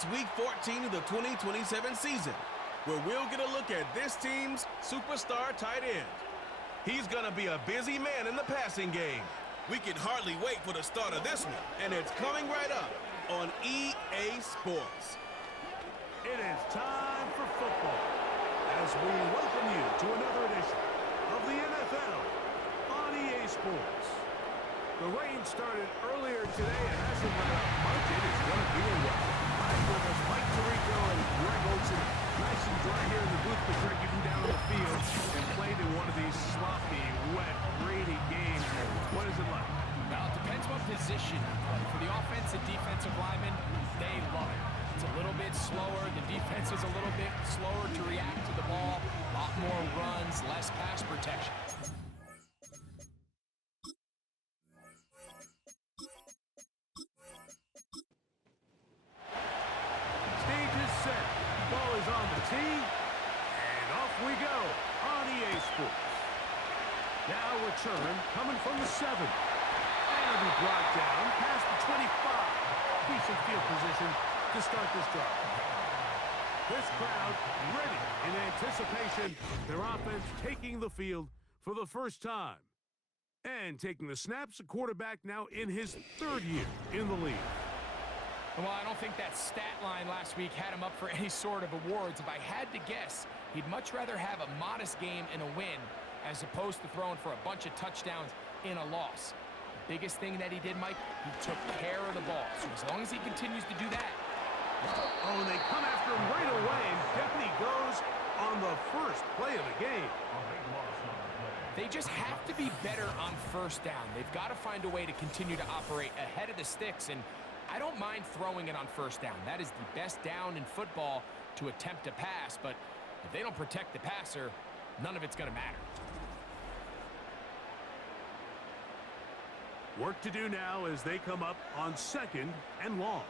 It's Week 14 of the 2027 season, where we'll get a look at this team's superstar tight end. He's going to be a busy man in the passing game. We can hardly wait for the start of this one, and it's coming right up on EA Sports. It is time for football as we welcome you to another edition of the NFL on EA Sports. The rain started earlier today and hasn't let up much. It is going to be a while. Back with us, Mike Tirico and Greg Olsen. Nice and dry here in the booth, but Greg, you've been down on the field and played in one of these sloppy, wet, rainy games. What is it like? Well, it depends what position you play. For the offense and defensive linemen, they love it. It's a little bit slower. The defense is a little bit slower to react to the ball. A lot more runs, less pass protection. Stage is set. Ball is on the tee. And off we go on EA Sports. Now return coming from the 7. And it'll be brought down past the 25. Decent field position to start this drive. This crowd ready in anticipation. Their offense taking the field for the first time. And taking the snaps, a quarterback now in his 3rd year in the league. Well, I don't think that stat line last week had him up for any sort of awards. If I had to guess, he'd much rather have a modest game and a win as opposed to throwing for a bunch of touchdowns in a loss. The biggest thing that he did, Mike, he took care of the ball. So as long as he continues to do that. Oh, and they come after him right away, and down he goes on the first play of the game. They just have to be better on first down. They've got to find a way to continue to operate ahead of the sticks, and I don't mind throwing it on first down. That is the best down in football to attempt to pass, but if they don't protect the passer, none of it's going to matter. Work to do now as they come up on 2nd and long.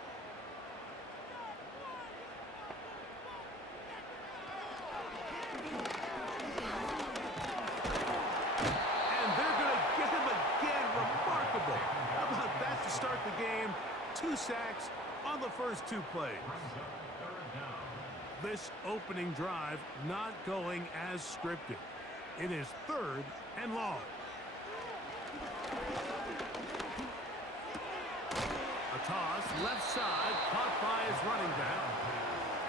And they're going to get him again. Remarkable. How about that to start the game? 2 sacks on the first 2 plays. This opening drive not going as scripted. It is 3rd and long. A toss, left side, caught by his running back.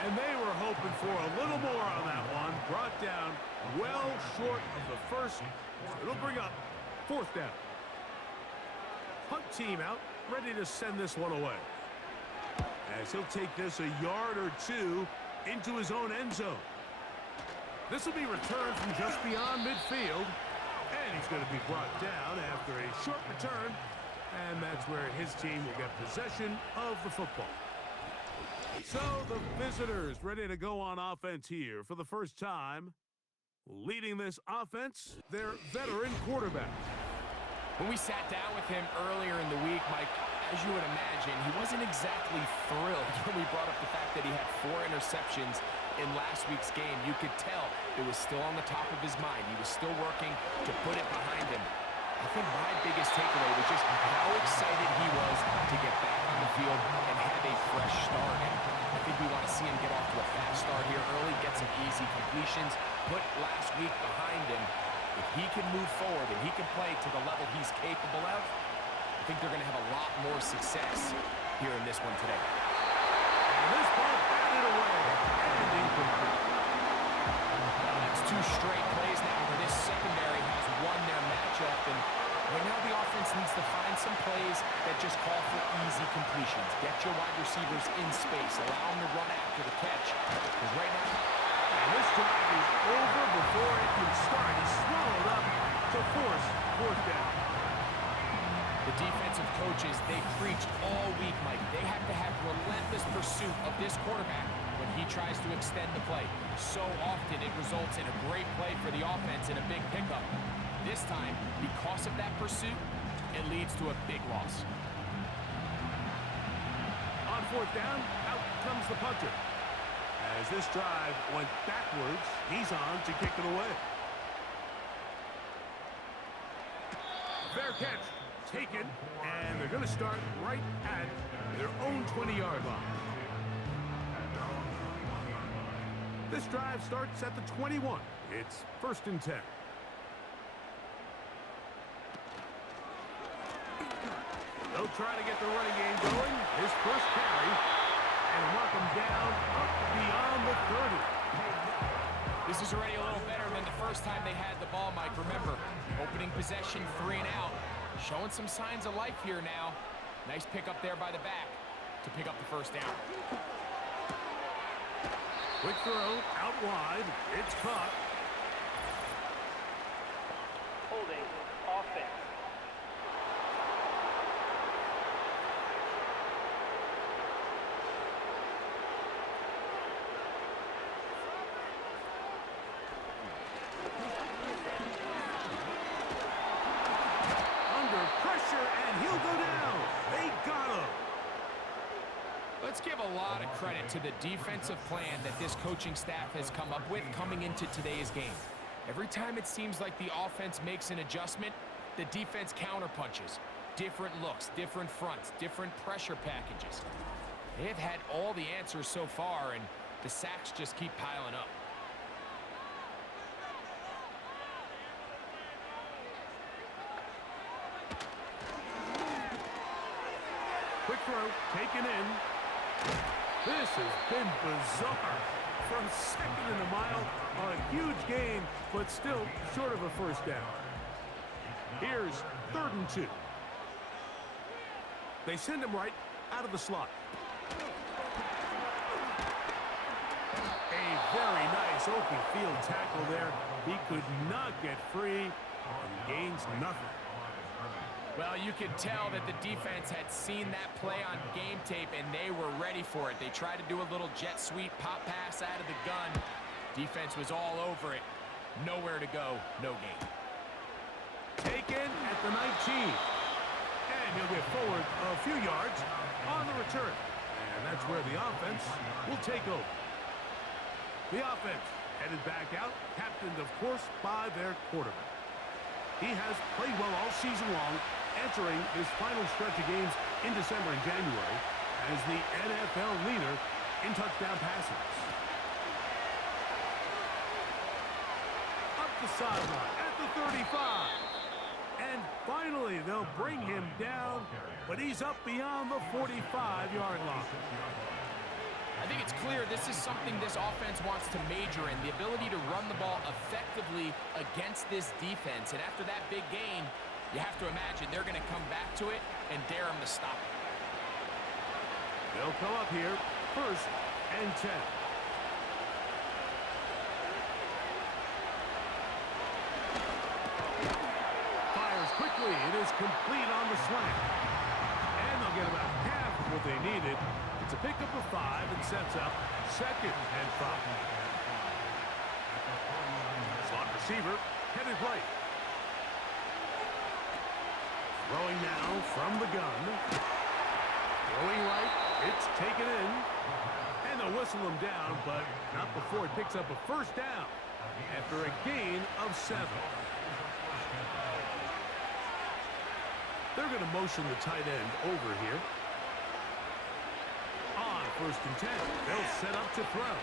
And they were hoping for a little more on that one. Brought down well short of the first. So it'll bring up 4th down. Punt team out, ready to send this one away. As he'll take this a yard or 2 into his own end zone. This will be returned from just beyond midfield. And he's going to be brought down after a short return. And that's where his team will get possession of the football. So the visitors ready to go on offense here for the first time. Leading this offense, their veteran quarterback. When we sat down with him earlier in the week, Mike, as you would imagine, he wasn't exactly thrilled when we brought up the fact that he had 4 interceptions in last week's game. You could tell it was still on the top of his mind. He was still working to put it behind him. I think my biggest takeaway was just how excited he was to get back on the field and have a fresh start. And I think we want to see him get off to a fast start here early, get some easy completions, put last week behind him. If he can move forward and he can play to the level he's capable of, I think they're going to have a lot more success here in this one today. And this ball batted away and incomplete. That's 2 straight plays now where this secondary has won their matchup, and right now the offense needs to find some plays that just call for easy completions. Get your wide receivers in space. Allow them to run after the catch. Because right now, and this drive is over before it can start. He's swallowed up to force 4th down. the defensive coaches, they preach all week, Mike. They have to have relentless pursuit of this quarterback when he tries to extend the play. So often it results in a great play for the offense and a big pickup. This time, because of that pursuit, it leads to a big loss. On 4th down, out comes the punter. As this drive went backwards, he's on to kick it away. Fair catch, taken, and they're going to start right at their own 20-yard line. This drive starts at the 21. It's 1st and 10. They'll try to get the running game going. His first carry. And mark him down up beyond the 30. This is already a little better than the first time they had the ball, Mike. Remember, opening possession, 3 and out. Showing some signs of life here now. Nice pick up there by the back to pick up the first down. Quick throw, out wide. It's caught. Holding, offense. And he'll go down. They got him. Let's give a lot of credit to the defensive plan that this coaching staff has come up with coming into today's game. Every time it seems like the offense makes an adjustment, the defense counterpunches. Different looks, different fronts, different pressure packages. They have had all the answers so far, and the sacks just keep piling up. Quick throw, taken in. This has been bizarre. From 2nd and a mile, a huge gain, but still short of a first down. Here's 3rd and 2. They send him right out of the slot. A very nice open field tackle there. He could not get free and gains nothing. Well, you could tell that the defense had seen that play on game tape, and they were ready for it. They tried to do a little jet sweep pop pass out of the gun. Defense was all over it. Nowhere to go, no gain. Taken at the 19. And he'll get forward a few yards on the return. And that's where the offense will take over. The offense headed back out, captained, of course, by their quarterback. He has played well all season long, entering his final stretch of games in December and January as the NFL leader in touchdown passes. Up the sideline at the 35. And finally, they'll bring him down, but he's up beyond the 45-yard line. I think it's clear this is something this offense wants to major in, the ability to run the ball effectively against this defense. And after that big gain, you have to imagine they're going to come back to it and dare him to stop it. They'll come up here, 1st and 10. Fires quickly. It is complete on the slant. And they'll get about half of what they needed. It's a pickup of 5 and sets up 2nd and 5. Slot receiver headed right. Throwing now from the gun. Throwing right. It's taken in. And they'll whistle him down, but not before it picks up a first down after a gain of 7. They're going to motion the tight end over here. On 1st and 10, they'll set up to throw.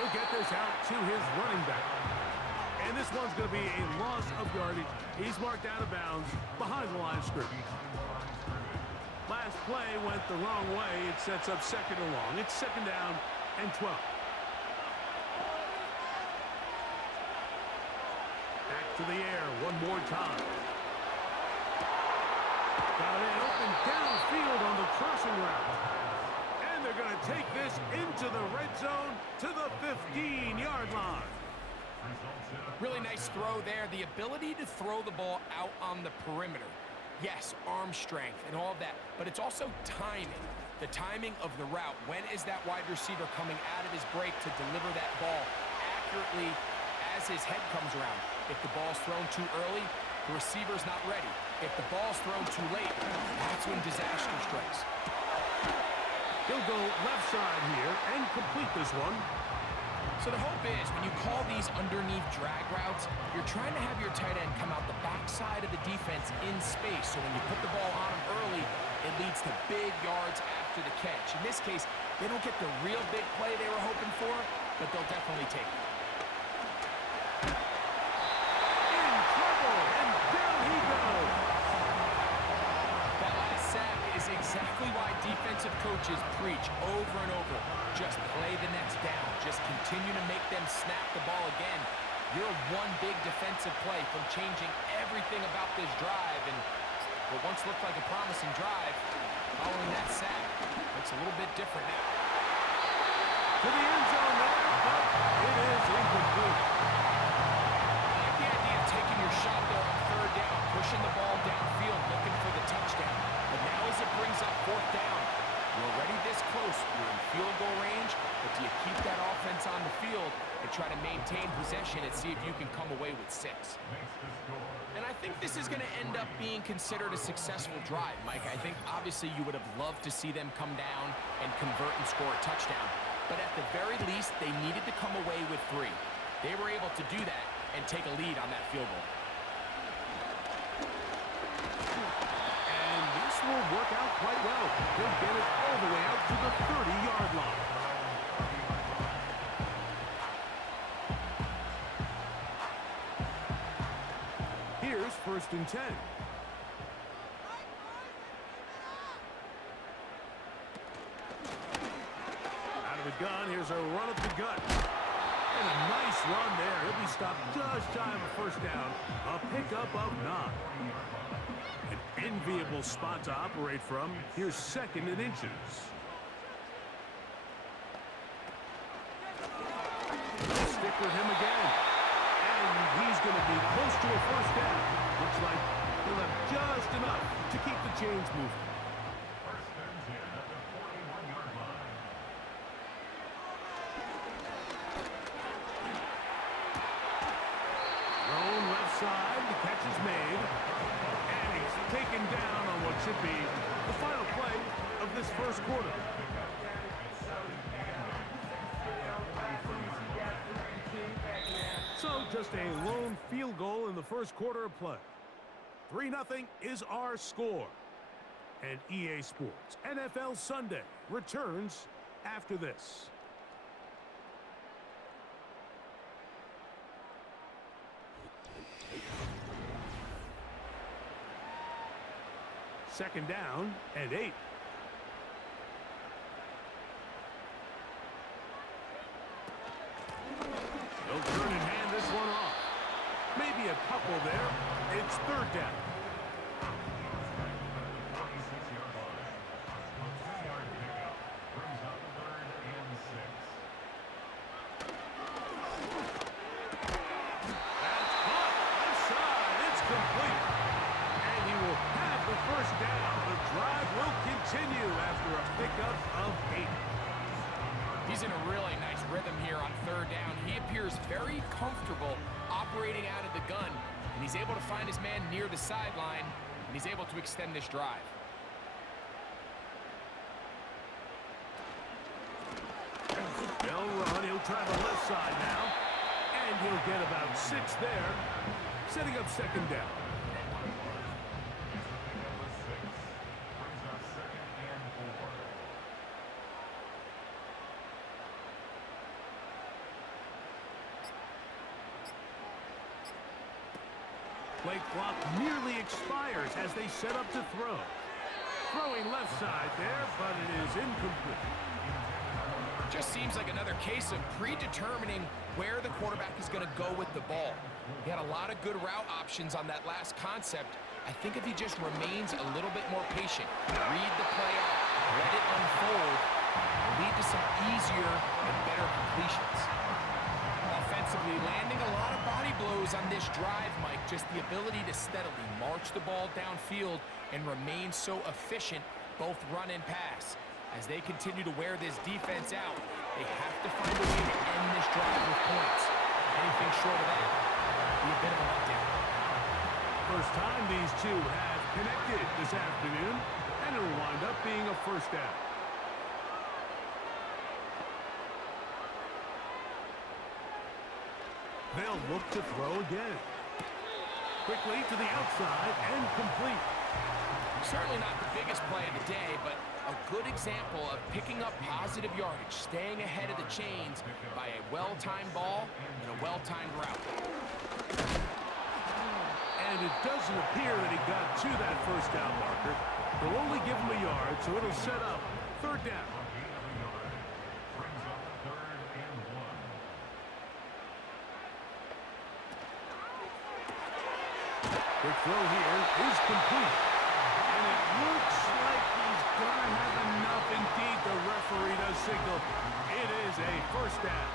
He'll get this out to his running back. And this one's going to be a loss of yardage. He's marked out of bounds behind the line of scrimmage. Last play went the wrong way. It sets up 2nd and long. It's 2nd down and 12. Back to the air one more time. Got it open downfield on the crossing route. And they're going to take this into the red zone to the 15-yard line. Really nice throw there. The ability to throw the ball out on the perimeter. Yes, arm strength and all that, but it's also timing. The timing of the route. When is that wide receiver coming out of his break to deliver that ball accurately as his head comes around? If the ball's thrown too early, the receiver's not ready. If the ball's thrown too late, that's when disaster strikes. He'll go left side here and complete this one. So the hope is when you call these underneath drag routes, you're trying to have your tight end come out the backside of the defense in space. So when you put the ball on him early, it leads to big yards after the catch. In this case, They don't get the real big play they were hoping for, but they'll definitely take it. In trouble, and down he goes. That last sack is exactly why defensive coaches preach over and over. Just play the next down. Just continue to make them snap the ball again. You're one big defensive play from changing everything about this drive, and what once looked like a promising drive, following that sack, looks a little bit different now. To the end zone there, but it is incomplete. I like the idea of taking your shot there on third down, pushing the ball downfield, looking for the touchdown. But now as it brings up fourth down, you're already this close. You're in field goal range, but do you keep that offense on the field and try to maintain possession and see if you can come away with 6? And I think this is going to end up being considered a successful drive, Mike. I think obviously you would have loved to see them come down and convert and score a touchdown. But at the very least, they needed to come away with 3. They were able to do that and take a lead on that field goal. And this will work out quite well. He'll get it all the way out to the 30-yard line. Here's 1st and 10. Out of the gun, here's a run up the gut. And a nice run there. He'll be stopped just shy of a 1st down. A pickup of 9. An enviable spot to operate from. Here's 2nd and inches. Stick with him again. And he's going to be close to a 1st down. Looks like he'll have just enough to keep the chains moving. Thrown left side. The catch is made. And he's taken down on what should be the final play of this 1st quarter. So just a lone field goal in the 1st quarter of play. 3-0 is our score. And EA Sports NFL Sunday returns after this. Second down and 8. They'll turn and hand this one off. Maybe a couple there. It's 3rd down. That's caught. Left side. It's complete. And he will have the 1st down. The drive will continue after a pickup of 8. He's in a really nice rhythm here on 3rd down. He appears very comfortable operating out of the gun, and he's able to find his man near the sideline, and he's able to extend this drive. They'll run. He'll try the left side now, and he'll get about 6 there, setting up 2nd down. Play clock nearly expires as they set up to throw. Throwing left side there, but it is incomplete. Just seems like another case of predetermining where the quarterback is going to go with the ball. He had a lot of good route options on that last concept. I think if he just remains a little bit more patient, read the play out, let it unfold, will lead to some easier and better completions. Offensively, landing a lot of body blows on this drive, Mike. Just the ability to steadily march the ball downfield and remain so efficient, both run and pass. As they continue to wear this defense out, they have to find a way to end this drive with points. Anything short of that would be a bit of a letdown. First time these two have connected this afternoon, and it'll wind up being a 1st down. They'll look to throw again. Quickly to the outside and complete. Certainly not the biggest play of the day, but a good example of picking up positive yardage, staying ahead of the chains by a well-timed ball and a well-timed route. And it doesn't appear that he got to that first down marker. They'll only give him a yard, so it'll set up third down. Quick throw here is complete. And it looks like he's going to have enough. Indeed, the referee does signal. It is a first down.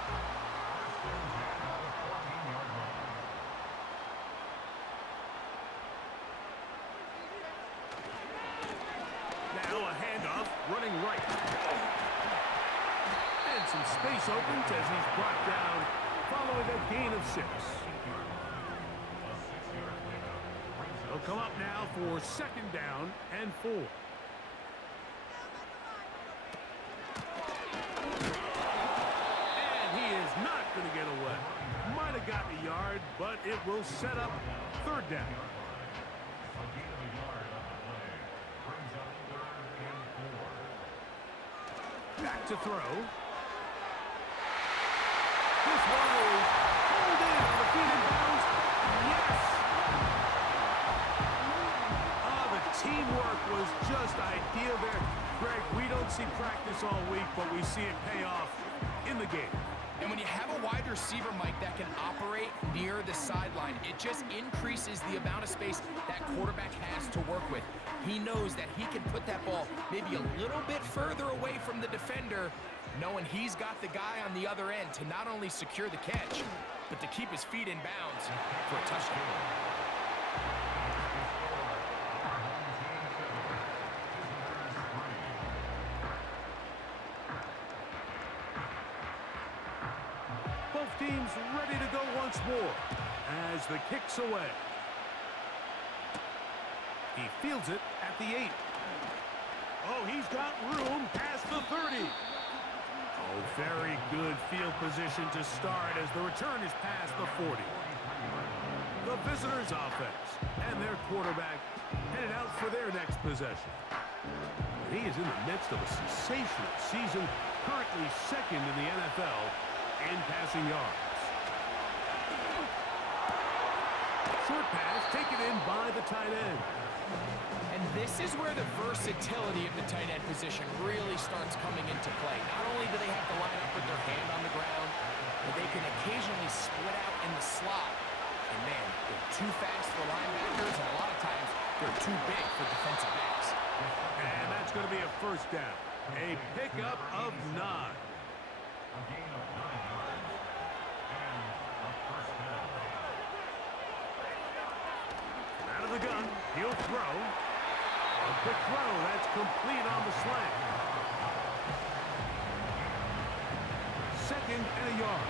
Now a handoff, running right. And some space opens as he's brought down following a gain of 6. They'll come up now for second down and 4. And he is not going to get away. Might have gotten a yard, but it will set up third down. Back to throw. This one is pulled in on the feet and bounds. Yes! Teamwork was just ideal there. Greg, we don't see practice all week, but we see it pay off in the game. And when you have a wide receiver, Mike, that can operate near the sideline, it just increases the amount of space that quarterback has to work with. He knows that he can put that ball maybe a little bit further away from the defender, knowing he's got the guy on the other end to not only secure the catch, but to keep his feet in bounds for a touchdown. Both teams ready to go once more as the kick's away. He fields it at the 8. Oh, he's got room past the 30. Oh, very good field position to start as the return is past the 40. The visitors' offense and their quarterback headed out for their next possession. He is in the midst of a sensational season, currently second in the NFL in passing yards. Short pass taken in by the tight end. And this is where the versatility of the tight end position really starts coming into play. Not only do they have to line up with their hand on the ground, but they can occasionally split out in the slot. And man, they're too fast for linebackers, and a lot of times they're too big for defensive backs. And that's going to be a first down. A pickup of 9. Out of the gun, he'll throw. A quick throw, that's complete on the slant. Second and a yard.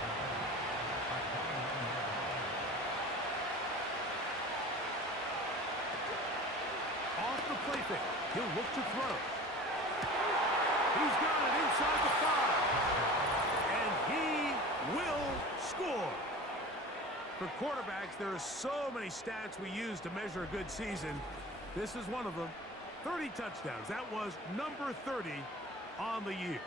Off the play fake, he'll look to throw. He's got it inside the 5. And he will score. For quarterbacks, there are so many stats we use to measure a good season. This is one of them. 30 touchdowns. That was number 30 on the year.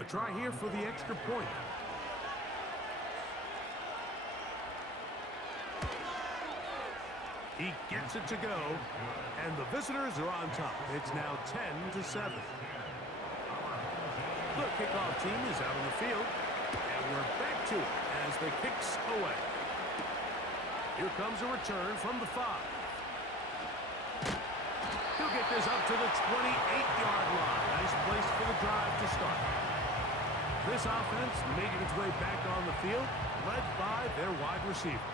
A try here for the extra point. He gets it to go, and the visitors are on top. It's now 10-7. The kickoff team is out on the field, and we're back to it as the kick's away. Here comes a return from the 5. He'll get this up to the 28-yard line. Nice place for the drive to start. This offense making its way back on the field, led by their wide receiver.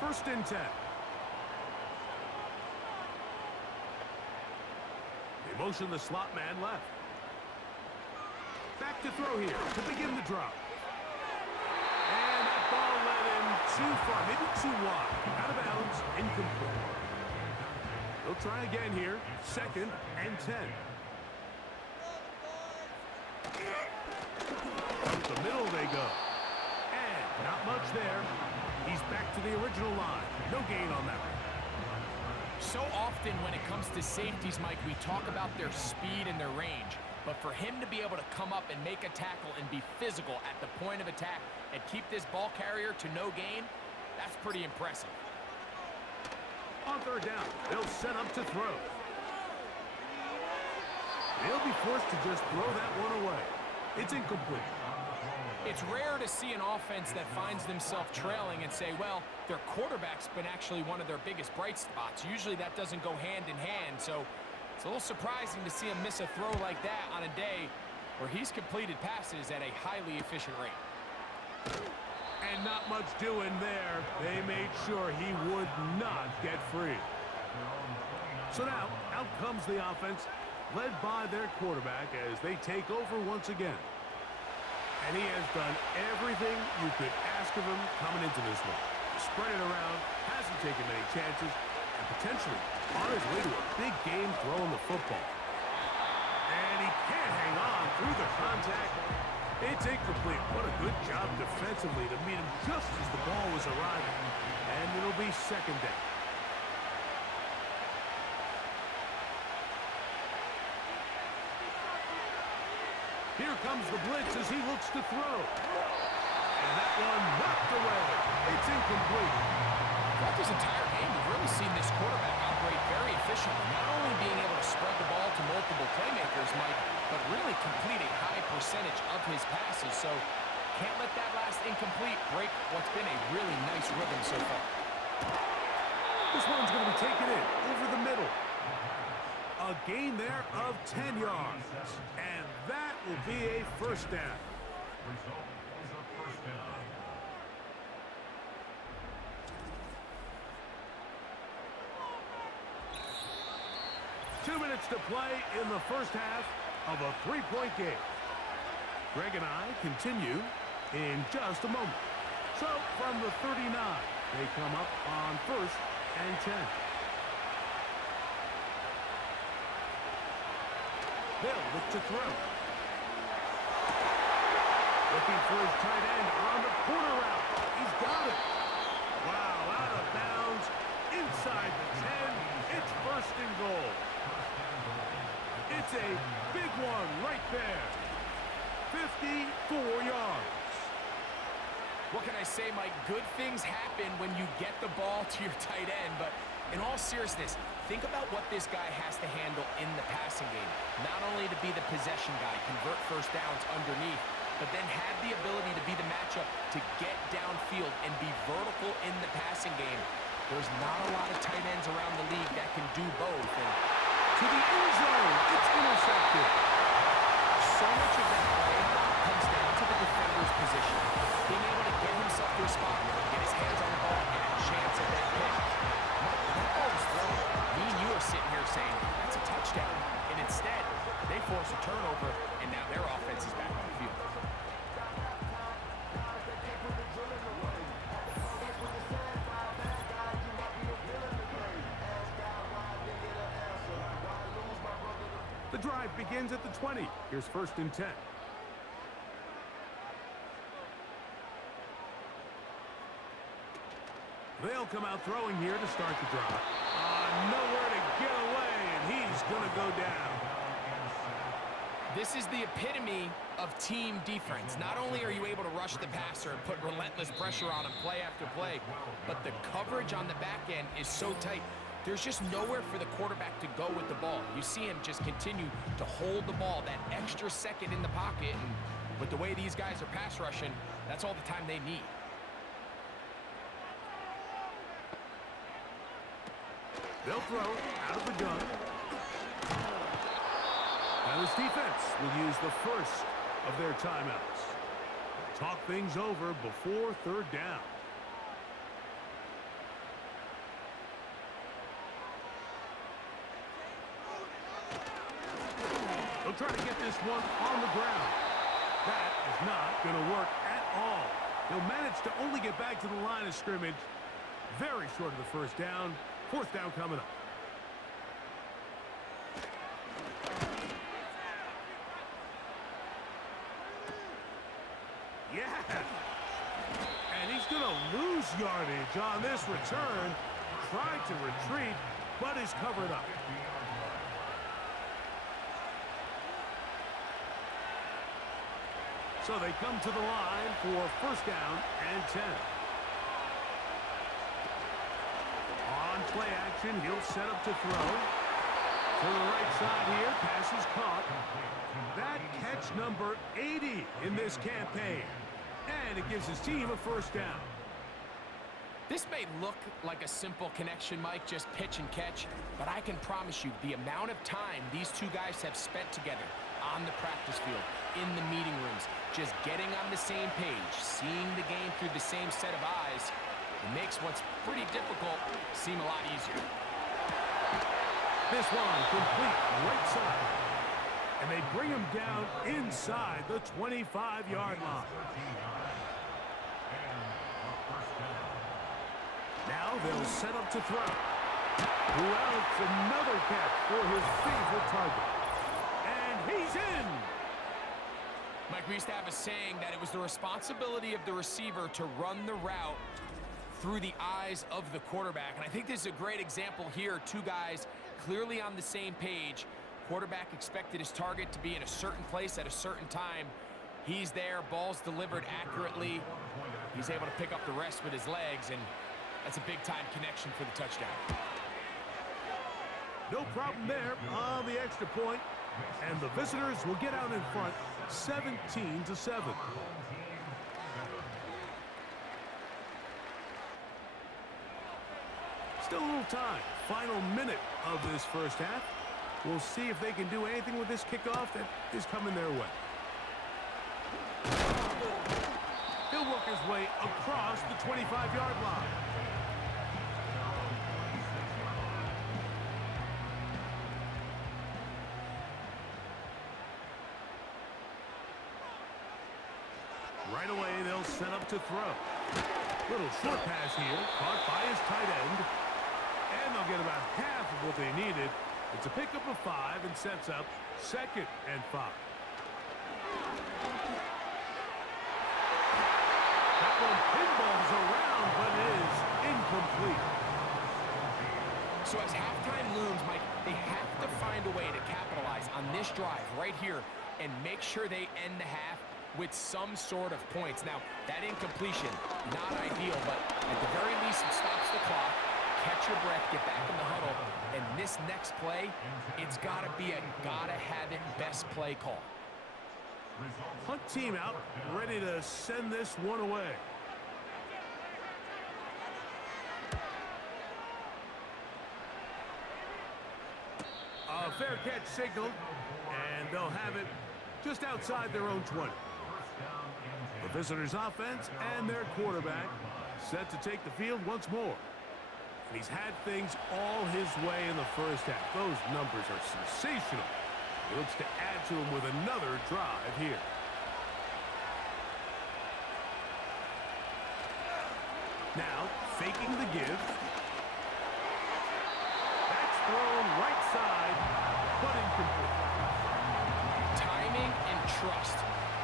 First and 10. They motion the slot man left. Back to throw here to begin the drop. And that ball led him too far, maybe too wide. Out of bounds, incomplete. They'll try again here, second and 10. Up the middle they go. And not much there. He's back to the original line. No gain on that one. So often when it comes to safeties, Mike, we talk about their speed and their range. But for him to be able to come up and make a tackle and be physical at the point of attack and keep this ball carrier to no gain, that's pretty impressive. On third down, they'll set up to throw. They'll be forced to just throw that one away. It's incomplete. It's rare to see an offense that finds themselves trailing and say, well, their quarterback's been actually one of their biggest bright spots. Usually that doesn't go hand in hand, so it's a little surprising to see him miss a throw like that on a day where he's completed passes at a highly efficient rate. And not much doing there. They made sure he would not get free. So now, out comes the offense, led by their quarterback as they take over once again. And he has done everything you could ask of him coming into this one. Spread it around, hasn't taken many chances, and potentially on his way to a big game throwing the football. And he can't hang on through the contact. It's incomplete. What a good job defensively to meet him just as the ball was arriving. And it'll be second down. Here comes the blitz as he looks to throw. And that one knocked away. It's incomplete. Throughout this entire game, we've really seen this quarterback operate very efficiently, not only being able to spread the ball to multiple playmakers, Mike, but really complete a high percentage of his passes. So can't let that last incomplete break what's been a really nice rhythm so far. This one's going to be taken in over the middle. A gain there of 10 yards. And that will be a first down. 2 minutes to play in the first half of a three-point game. Greg and I continue in just a moment. So from the 39, they come up on 1st and 10. They'll look to throw. Looking for his tight end on the corner route. He's got it. Wow, out of bounds, inside the 10. It's 1st and goal. It's a big one right there. 54 yards. What can I say, Mike? Good things happen when you get the ball to your tight end, but in all seriousness, think about what this guy has to handle in the passing game. Not only to be the possession guy, convert first downs underneath, but then have the ability to be the matchup to get downfield and be vertical in the passing game. There's not a lot of tight ends around the league that can do both. And to the end zone, it's intercepted. So much of that play comes down to the defender's position. Being able to get himself to a spot, get his hands on the ball, and a chance at that pick. That ball was thrown. Me and you are sitting here saying, that's a touchdown. And instead, they force a turnover, and now their offense is back on the field. The drive begins at the 20. Here's 1st and 10. They'll come out throwing here to start the drive. Nowhere to get away, and he's going to go down. This is the epitome of team defense. Not only are you able to rush the passer and put relentless pressure on him play after play, but the coverage on the back end is so tight. There's just nowhere for the quarterback to go with the ball. You see him just continue to hold the ball that extra second in the pocket, and with the way these guys are pass rushing, that's all the time they need. They'll throw out of the gun. Now this defense will use the first of their timeouts. Talk things over before 3rd down. They'll try to get this one on the ground. That is not going to work at all. They'll manage to only get back to the line of scrimmage. Very short of the 1st down. 4th down coming up. And he's going to lose yardage on this return. Tried to retreat, but is covered up. So they come to the line for first down and 10. On play action, he'll set up to throw. To the right side here, pass is caught. That catch number 80 in this campaign. And it gives his team a first down. This may look like a simple connection, Mike, just pitch and catch, but I can promise you the amount of time these two guys have spent together on the practice field, in the meeting rooms, just getting on the same page, seeing the game through the same set of eyes, it makes what's pretty difficult seem a lot easier. This one complete right side. And they bring him down inside the 25-yard line. Now they'll set up to throw. Who else? Another catch for his favorite target. And he's in. Mike, we used to have a saying that it was the responsibility of the receiver to run the route through the eyes of the quarterback. And I think this is a great example here. Two guys clearly on the same page. Quarterback expected his target to be in a certain place at a certain time. He's there, ball's delivered accurately. He's able to pick up the rest with his legs, and that's a big-time connection for the touchdown. No problem there on the extra point. And the visitors will get out in front 17-7. Still a little time. Final minute of this first half. We'll see if they can do anything with this kickoff that is coming their way. He'll work his way across the 25-yard line. Right away, they'll set up to throw. Little short pass here, caught by his tight end. And they'll get about half of what they needed. It's a pickup of 5 and sets up 2nd and 5. That one pinballs around, but is incomplete. So as halftime looms, Mike, they have to find a way to capitalize on this drive right here and make sure they end the half with some sort of points. Now, that incompletion, not ideal, but at the very least, it stops the clock. Catch your breath, get back in the huddle, and this next play, it's got to be a gotta-have-it best play call. Hunt team out, ready to send this one away. A fair catch signal, and they'll have it just outside their own 20. The visitors' offense and their quarterback set to take the field once more. And he's had things all his way in the first half. Those numbers are sensational. He looks to add to them with another drive here. Now, faking the give. That's thrown right side, but incomplete. Timing and trust,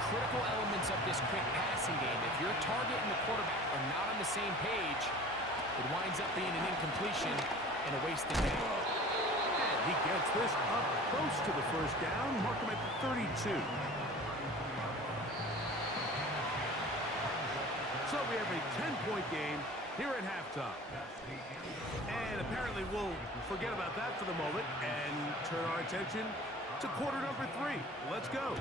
critical elements of this quick passing game. If your target and the quarterback are not on the same page, it winds up being an incompletion and a wasted down. And he gets this up close to the first down, mark him at 32. So we have a 10-point game here at halftime. And apparently we'll forget about that for the moment and turn our attention to quarter number 3. Let's go.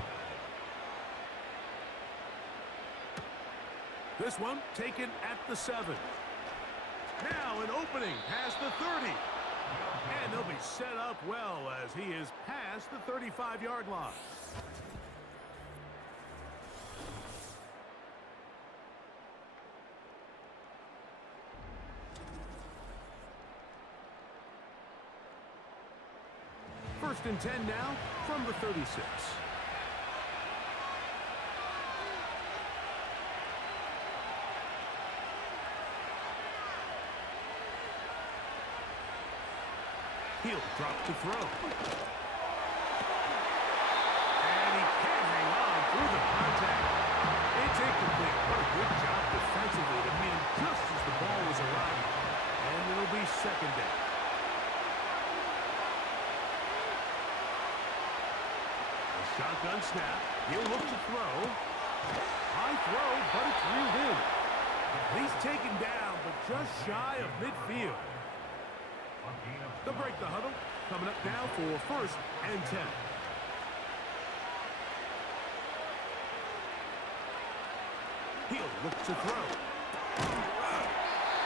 This one taken at the 7. Now an opening past the 30. And they'll be set up well as he is past the 35-yard line. First and 10 now from the 36. He'll drop to throw. And he can't hang on through the contact. It's incomplete, but Shotgun snap. He'll look to throw. High throw, but it's reeled in. He's taken down, but just shy of midfield. They'll break the huddle. Coming up now for 1st and 10. He'll look to throw.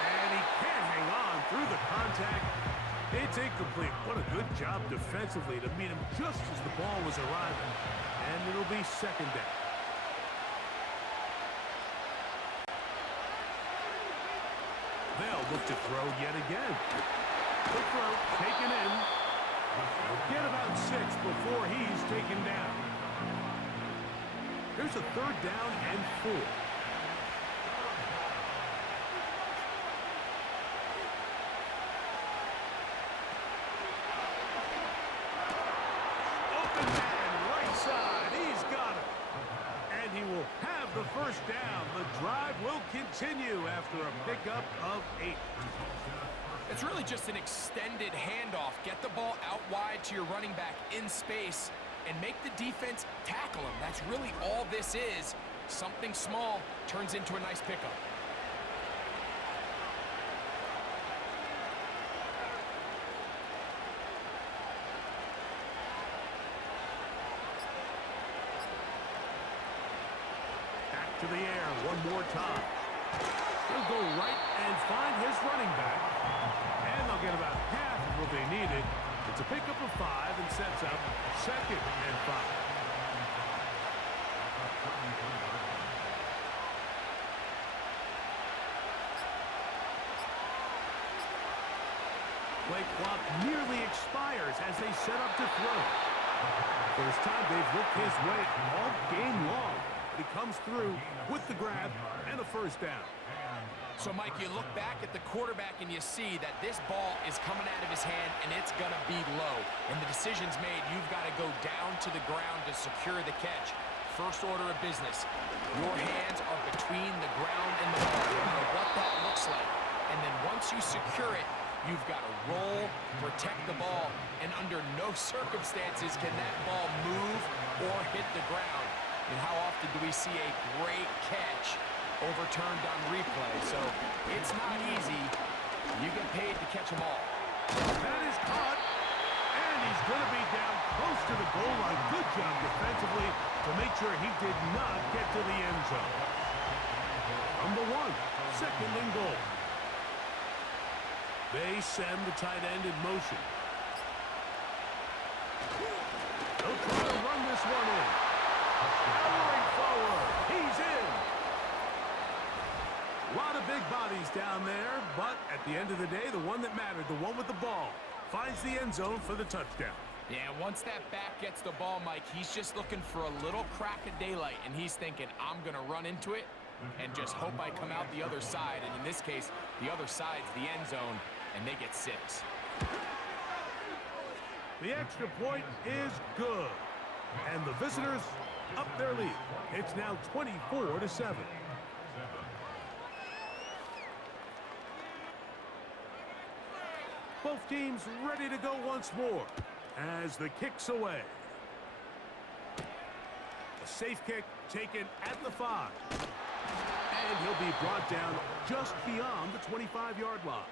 And he can't hang on through the contact. It's incomplete. What a good job defensively to meet him just as the ball was arriving. And it'll be 2nd down. They'll look to throw yet again. The throw taken in. He'll get about 6 before he's taken down. Here's a 3rd down and 4. Open man, right side. He's got it. And he will have the 1st down. The drive will continue after a pickup of 8. It's really just an extended handoff. Get the ball out wide to your running back in space and make the defense tackle him. That's really all this is. Something small turns into a nice pickup. Back to the air one more time. He'll go right and find his running back. And they'll get about half of what they needed. It's a pickup of 5 and sets up 2nd and 5. Play clock nearly expires as they set up to throw. First time they've looked his way all game long. He comes through with the grab and a 1st down. So, Mike, you look back at the quarterback and you see that this ball is coming out of his hand and it's going to be low. And the decision's made. You've got to go down to the ground to secure the catch. First order of business. Your hands are between the ground and the ball, no matter what that looks like. And then once you secure it, you've got to roll, protect the ball, and under no circumstances can that ball move or hit the ground. And how often do we see a great catch overturned on replay? So it's not easy. You get paid to catch them all. That is caught, and he's going to be down close to the goal line. Good job defensively to make sure he did not get to the end zone. Number 1, 2nd and goal. They send the tight end in motion. They'll try to run this one in. Powering forward. He's in. A lot of big bodies down there, but at the end of the day, the one that mattered, the one with the ball, finds the end zone for the touchdown. Yeah, once that back gets the ball, Mike, he's just looking for a little crack of daylight, and he's thinking, I'm going to run into it and just hope I come out the other side. And in this case, the other side's the end zone, and they get 6. The extra point is good, and the visitors up their lead. It's now 24-7. Both teams ready to go once more as the kick's away. A safe kick taken at the 5. And he'll be brought down just beyond the 25-yard line.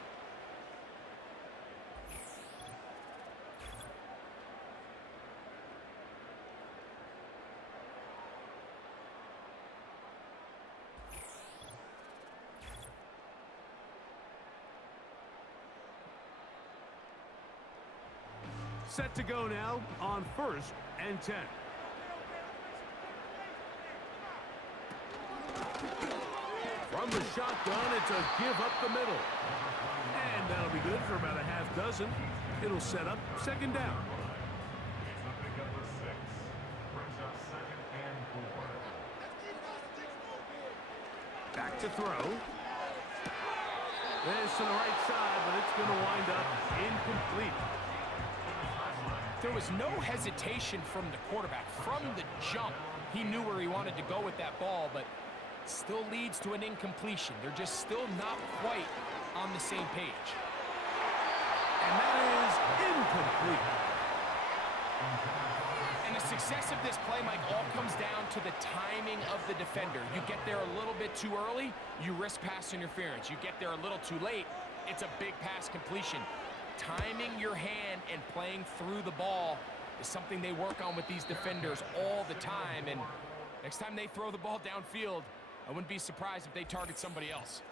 Set to go now on 1st and 10. From the shotgun, it's a give up the middle. And that'll be good for about a half dozen. It'll set up 2nd down. Back to throw. This to the right side, but it's going to wind up incomplete. There was no hesitation from the quarterback. From the jump, he knew where he wanted to go with that ball, but still leads to an incompletion. They're just still not quite on the same page. And that is incomplete. And a success of this play, Mike, all comes down to the timing of the defender. You get there a little bit too early, you risk pass interference. You get there a little too late, it's a big pass completion. Timing your hand and playing through the ball is something they work on with these defenders all the time. And next time they throw the ball downfield, I wouldn't be surprised if they target somebody else.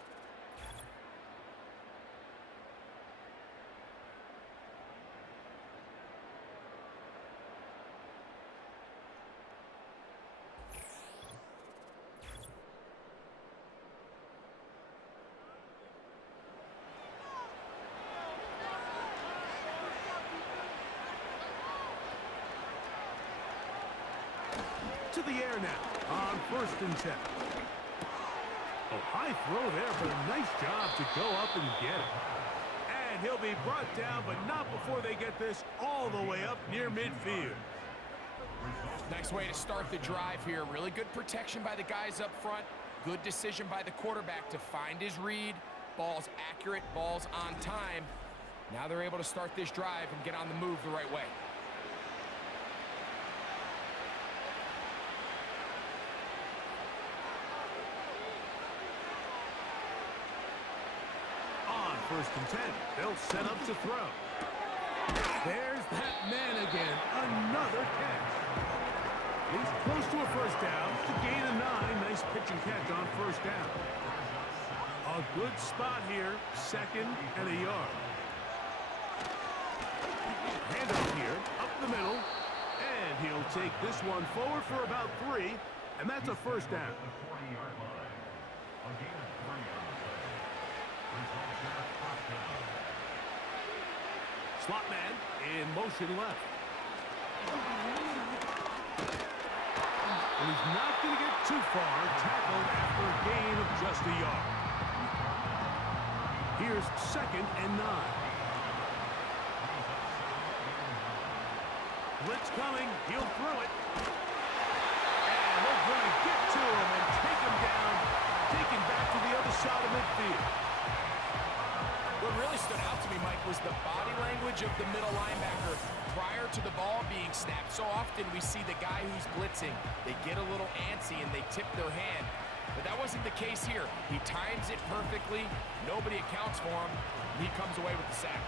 To the air now on 1st and 10. A high throw there, but a nice job to go up and get it. And he'll be brought down, but not before they get this all the way up near midfield. Nice way to start the drive here. Really good protection by the guys up front. Good decision by the quarterback to find his read. Ball's accurate, ball's on time. Now they're able to start this drive and get on the move the right way. On 1st and 10, they'll set up to throw. There's that man again, another catch. He's close to a 1st down to gain a 9. Nice pitch and catch on 1st down. A good spot here, 2nd and a yard. Handoff here, up the middle, and he'll take this one forward for about 3, and that's a 1st down. Slot man in motion left. And he's not going to get too far, tackled after a gain of just a yard. Here's 2nd and 9. Blitz coming, he'll throw it. And they're going to get to him and take him down, taken back to the other side of midfield. What really stood out to me, Mike, was the body language of the middle linebacker prior to the ball being snapped. So often we see the guy who's blitzing, they get a little antsy and they tip their hand. But that wasn't the case here. He times it perfectly. Nobody accounts for him. He comes away with the sack.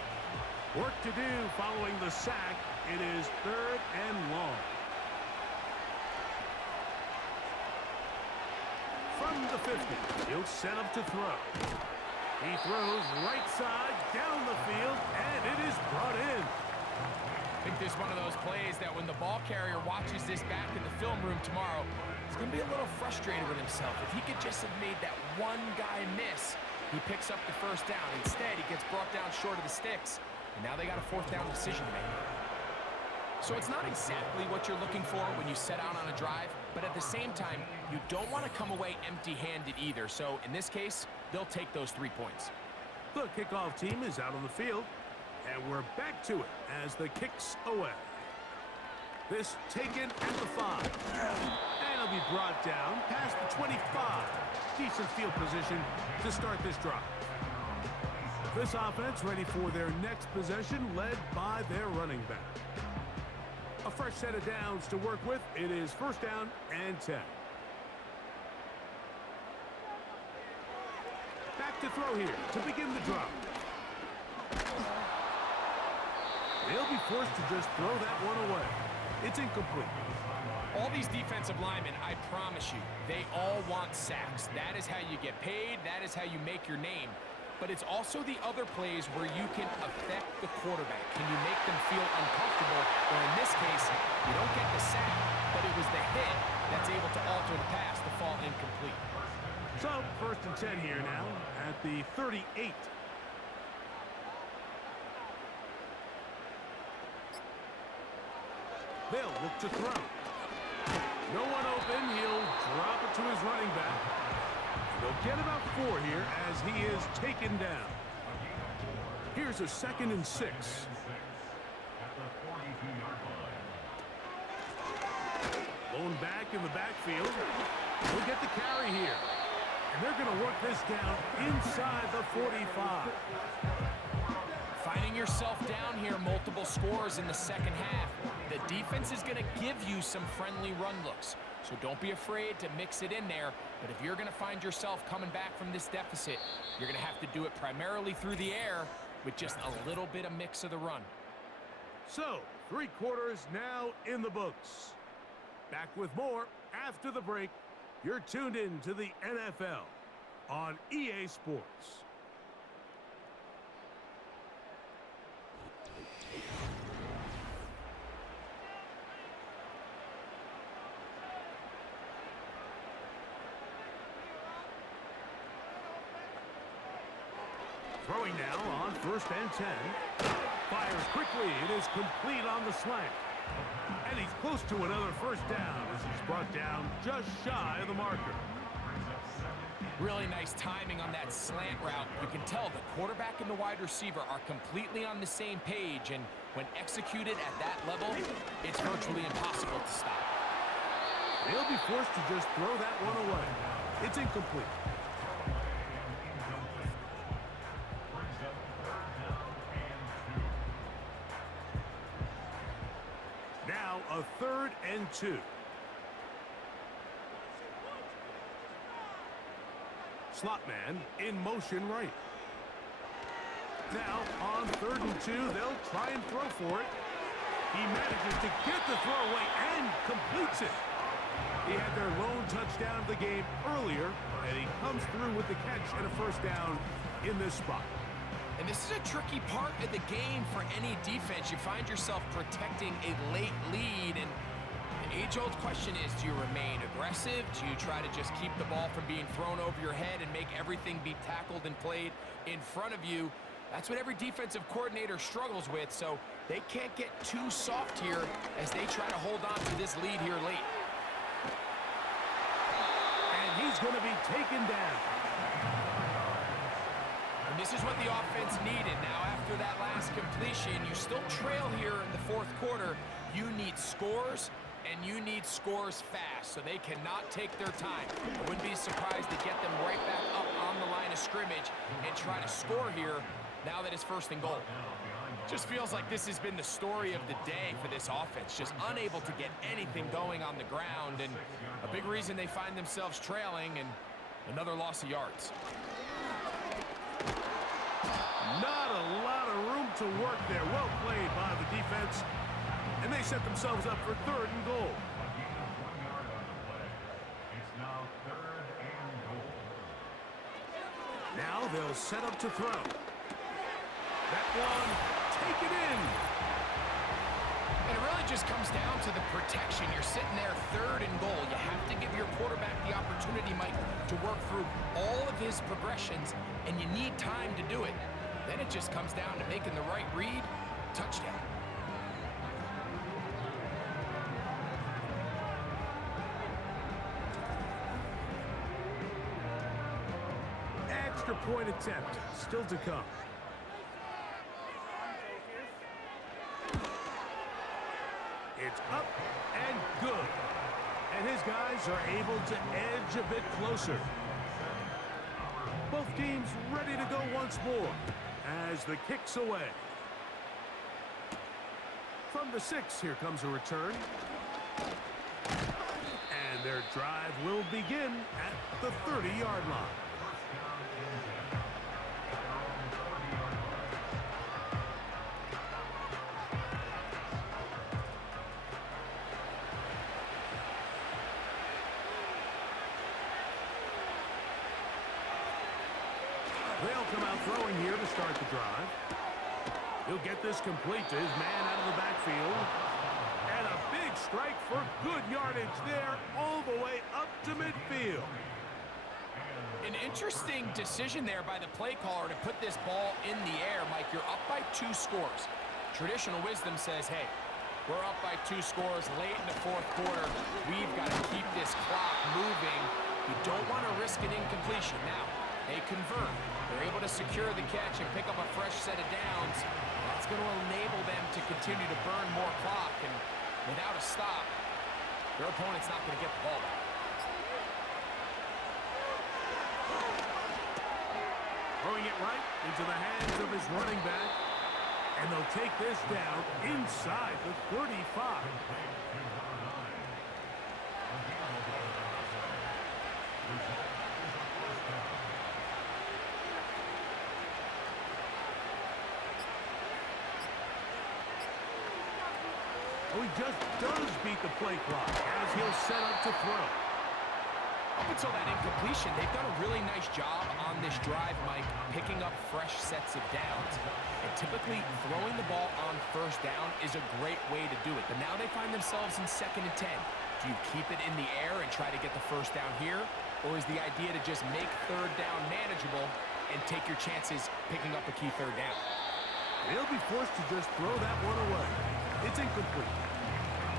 Work to do following the sack. It is 3rd and long. From the 50, he'll set up to throw. He throws right side, down the field, and it is brought in. I think there's one of those plays that when the ball carrier watches this back in the film room tomorrow, he's going to be a little frustrated with himself. If he could just have made that one guy miss, he picks up the 1st down. Instead, he gets brought down short of the sticks, and now they got a 4th down decision to make. So it's not exactly what you're looking for when you set out on a drive, but at the same time, you don't want to come away empty-handed either. So in this case, they'll take those 3 points. The kickoff team is out on the field, and we're back to it as the kick's away. This taken at the 5, and it'll be brought down past the 25. Decent field position to start this drive. This offense ready for their next possession, led by their running back. A fresh set of downs to work with. It is 1st down and 10. Back to throw here to begin the drive. They'll be forced to just throw that one away. It's incomplete. All these defensive linemen, I promise you, they all want sacks. That is how you get paid. That is how you make your name. But it's also the other plays where you can affect the quarterback. Can you make them feel uncomfortable? Or in this case, you don't get the sack, but it was the hit that's able to alter the pass to fall incomplete. So, 1st and 10 here now at the 38. They'll look to throw. No one open. He'll drop it to his running back. They'll get about 4 here as he is taken down. Here's a 2nd and 6. Blown back in the backfield. He'll get the carry here. And they're going to work this down inside the 45. Finding yourself down here, multiple scores in the 2nd half. The defense is going to give you some friendly run looks, so don't be afraid to mix it in there. But if you're going to find yourself coming back from this deficit, you're going to have to do it primarily through the air with just a little bit of mix of the run. So, 3 quarters now in the books. Back with more after the break. You're tuned in to the NFL on EA Sports. Throwing now on 1st and 10. Fires quickly. It is complete on the slant. And he's close to another 1st down as he's brought down just shy of the marker. Really nice timing on that slant route. You can tell the quarterback and the wide receiver are completely on the same page, and when executed at that level, it's virtually impossible to stop. They'll be forced to just throw that one away. It's incomplete. Now a 3rd and 2. Slot man in motion right. Now on 3rd and 2, they'll try and throw for it. He manages to get the throw away and completes it. He had their lone touchdown of the game earlier, and he comes through with the catch and a 1st down in this spot. And this is a tricky part of the game for any defense. You find yourself protecting a late lead, and the age-old question is, do you remain aggressive? Do you try to just keep the ball from being thrown over your head and make everything be tackled and played in front of you? That's what every defensive coordinator struggles with, so they can't get too soft here as they try to hold on to this lead here late. And he's going to be taken down. And this is what the offense needed. Now, after that last completion, you still trail here in the 4th quarter. You need scores, and you need scores fast, so they cannot take their time. I wouldn't be surprised to get them right back up on the line of scrimmage and try to score here now that it's 1st and goal. Just feels like this has been the story of the day for this offense, just unable to get anything going on the ground, and a big reason they find themselves trailing and another loss of yards. Not a lot of room to work there. Well played by the defense. And they set themselves up for 3rd and goal. Now they'll set up to throw. That one, take it in. And it really just comes down to the protection. You're sitting there 3rd and goal. You have to give your quarterback the opportunity, Mike, to work through all of his progressions, and you need time to do it. Then it just comes down to making the right read, touchdown. Extra point attempt still to come. It's up and good. And his guys are able to edge a bit closer. Both teams ready to go once more as the kick's away. From the 6, here comes a return. And their drive will begin at the 30-yard line. They'll come out throwing here to start the drive. He'll get this complete to his man out of the backfield. And a big strike for good yardage there all the way up to midfield. An interesting decision there by the play caller to put this ball in the air. Mike, you're up by 2 scores. Traditional wisdom says, hey, we're up by 2 scores late in the 4th quarter. We've got to keep this clock moving. You don't want to risk an incompletion. Now, they convert. They're able to secure the catch and pick up a fresh set of downs. That's going to enable them to continue to burn more clock, and without a stop, their opponent's not going to get the ball back. Throwing it right into the hands of his running back. And they'll take this down inside the 35. Oh, he just does beat the play clock as he'll set up to throw. Up until that incompletion, they've done a really nice job on this drive, Mike, picking up fresh sets of downs. And typically, throwing the ball on first down is a great way to do it. But now they find themselves in 2nd and 10. Do you keep it in the air and try to get the first down here? Or is the idea to just make 3rd down manageable and take your chances picking up a key 3rd down? They'll be forced to just throw that one away. It's incomplete.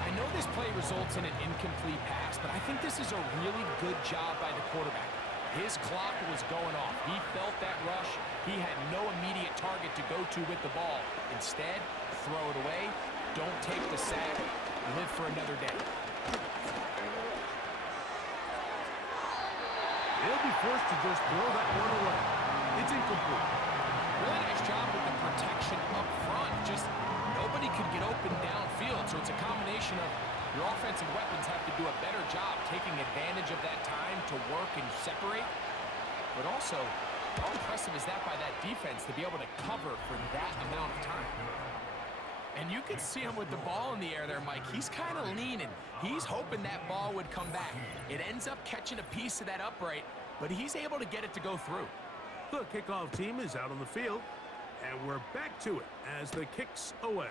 I know this play results in an incomplete pass, but I think this is a really good job by the quarterback. His clock was going off. He felt that rush. He had no immediate target to go to with the ball. Instead, throw it away. Don't take the sack. Live for another day. They'll be forced to just throw that one away. It's incomplete. Really nice job with the protection up front. Just nobody could get open downfield, so it's a combination of your offensive weapons have to do a better job taking advantage of that time to work and separate, but also, how impressive is that by that defense to be able to cover for that amount of time? And you can see him with the ball in the air there, Mike. He's kind of leaning. He's hoping that ball would come back. It ends up catching a piece of that upright, but he's able to get it to go through. The kickoff team is out on the field, and we're back to it as the kick's away.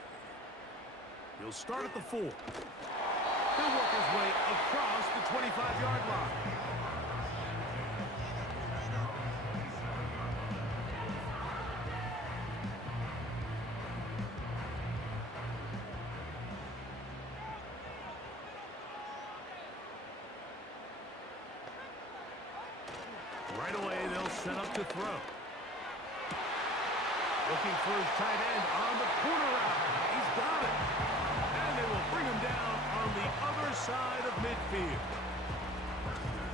He'll start at the 4. He'll work his way across the 25-yard line. Right away, they'll set up to throw. Looking for his tight end on the corner route. He's got it. And they will bring him down on the other side of midfield.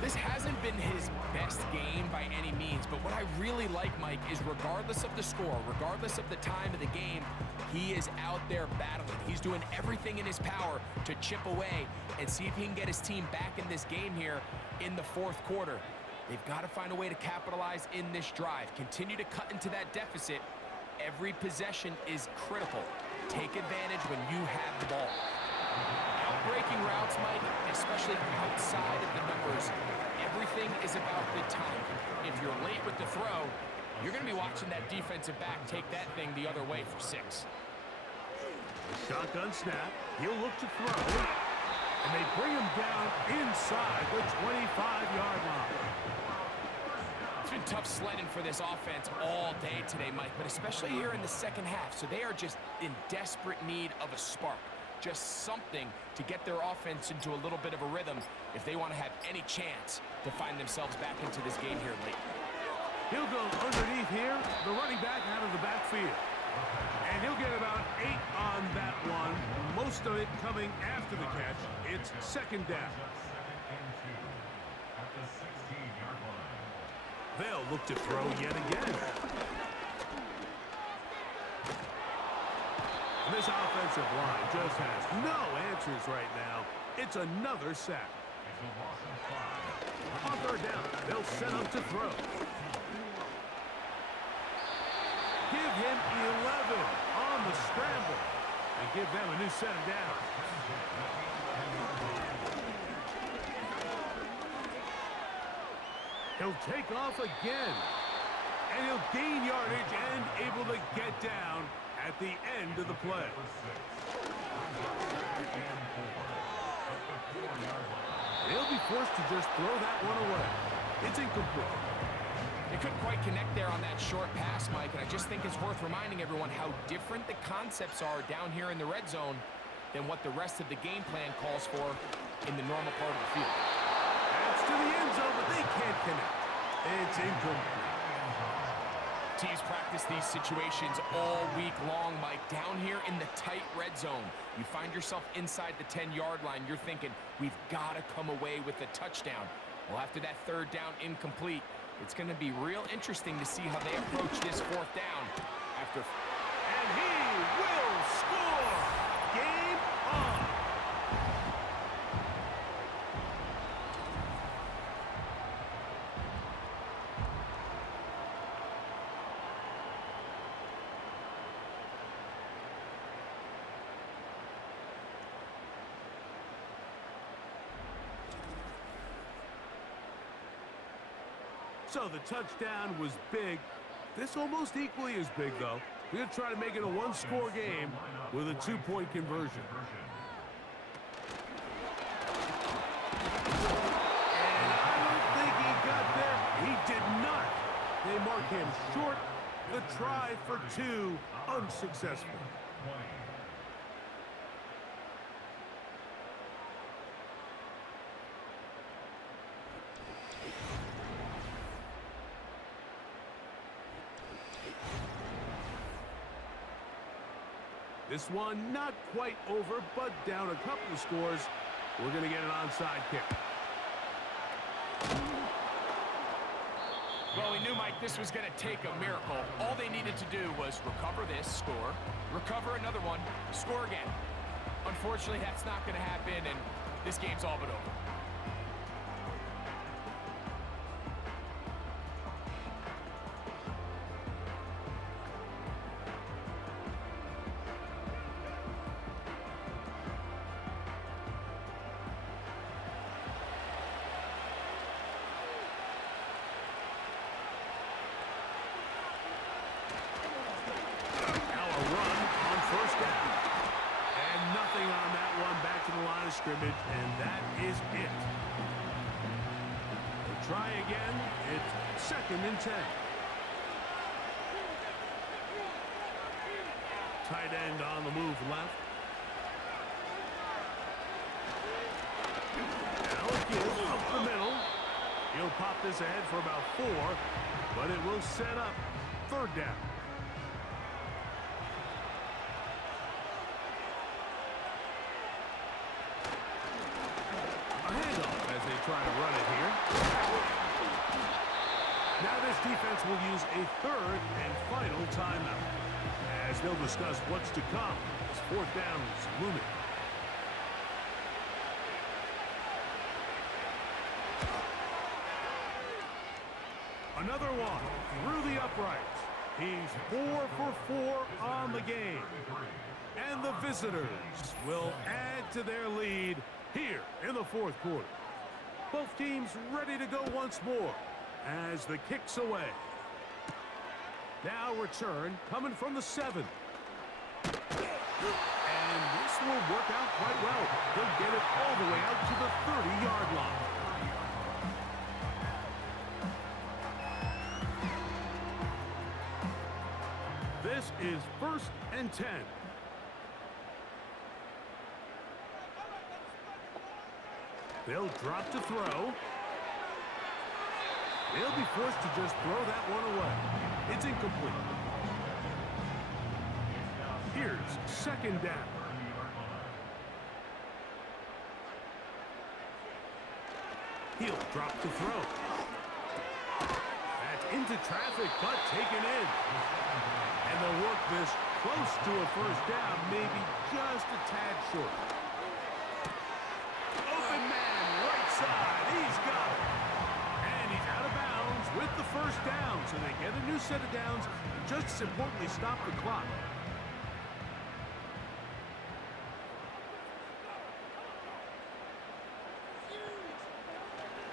This hasn't been his best game by any means, but what I really like, Mike, is regardless of the score, regardless of the time of the game, he is out there battling. He's doing everything in his power to chip away and see if he can get his team back in this game here in the 4th quarter. They've got to find a way to capitalize in this drive. Continue to cut into that deficit. Every possession is critical. Take advantage when you have the ball. Outbreaking routes, Mike, especially outside of the numbers, everything is about the time. If you're late with the throw, you're going to be watching that defensive back take that thing the other way for 6. Shotgun snap. He'll look to throw. And they bring him down inside the 25-yard line. It's been tough sledding for this offense all day today, Mike, but especially here in the 2nd half. So they are just in desperate need of a spark. Just something to get their offense into a little bit of a rhythm if they want to have any chance to find themselves back into this game here late. He'll go underneath here, the running back out of the backfield. And he'll get about 8 on that one, most of it coming after the catch. It's 2nd down. They'll look to throw yet again. This offensive line just has no answers right now. It's another sack. On 3rd down, they'll set up to throw. Give him 11 on the scramble and give them a new set of downs. He'll take off again, and he'll gain yardage and able to get down at the end of the play. They'll be forced to just throw that one away. It's incomplete. They couldn't quite connect there on that short pass, Mike, and I just think it's worth reminding everyone how different the concepts are down here in the red zone than what the rest of the game plan calls for in the normal part of the field. That's to the end zone, but they can't connect. It's incomplete. Teams practice these situations all week long, Mike. Down here in the tight red zone, you find yourself inside the 10-yard line. You're thinking, we've got to come away with a touchdown. Well, after that 3rd down incomplete, it's going to be real interesting to see how they approach this 4th down. And he So the touchdown was big. This almost equally as big, though. We're going to try to make it a one-score game with a two-point conversion. And I don't think he got there. He did not. They mark him short. The try for two, unsuccessful. This one not quite over, but down a couple of scores. We're going to get an onside kick. Well, we knew, Mike, this was going to take a miracle. All they needed to do was recover this, score, recover another one, score again. Unfortunately, that's not going to happen, and this game's all but over. Scrimmage, and that is it. We'll try again. It's 2nd and 10. Tight end on the move left. Now a give up the middle. He'll pop this ahead for about 4, but it will set up 3rd down. Trying to run it here. Now this defense will use a 3rd and final timeout, as they'll discuss what's to come as 4th down is looming. Another one through the uprights. He's 4 for 4 on the game. And the visitors will add to their lead here in the 4th quarter. Both teams ready to go once more as the kick's away. Now return coming from the 7. And this will work out quite well. They'll get it all the way out to the 30-yard line. This is 1st and 10. They'll drop to throw. They'll be forced to just throw that one away. It's incomplete. Here's 2nd down. He'll drop to throw. That's into traffic, but taken in. And they'll work this close to a 1st down, maybe just a tad short. He's got it. And he's out of bounds with the 1st down. So they get a new set of downs and just as importantly stop the clock.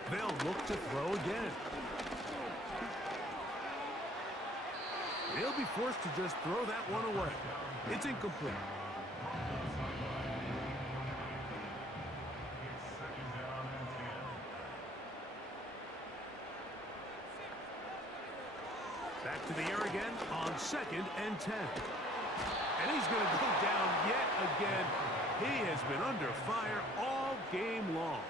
They'll look to throw again. They'll be forced to just throw that one away. It's incomplete. Back to the air again on 2nd and 10. And he's going to go down yet again. He has been under fire all game long.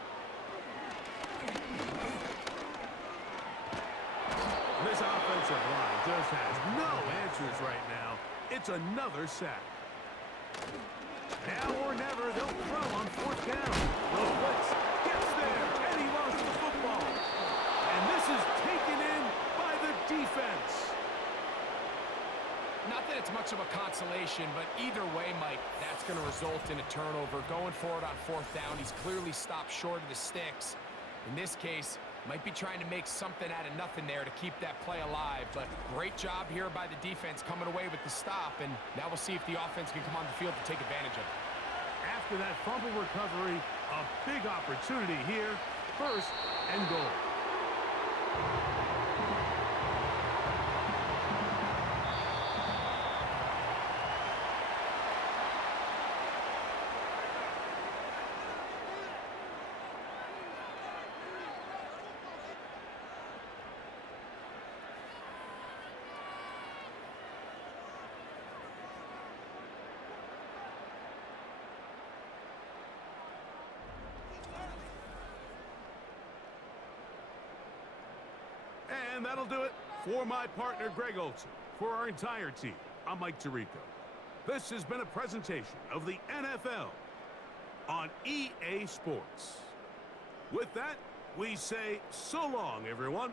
This offensive line just has no answers right now. It's another sack. Now or never, they'll throw on 4th down. The blitz gets there, and he lost the football. And this is taken in by the defense. Not that it's much of a consolation, but either way, Mike, that's going to result in a turnover. Going forward on 4th down, he's clearly stopped short of the sticks. In this case, might be trying to make something out of nothing there to keep that play alive. But great job here by the defense coming away with the stop, and now we'll see if the offense can come on the field to take advantage of it. After that fumble recovery, a big opportunity here. 1st and goal. And that'll do it for my partner, Greg Olson. For our entire team, I'm Mike Tirico. This has been a presentation of the NFL on EA Sports. With that, we say so long, everyone.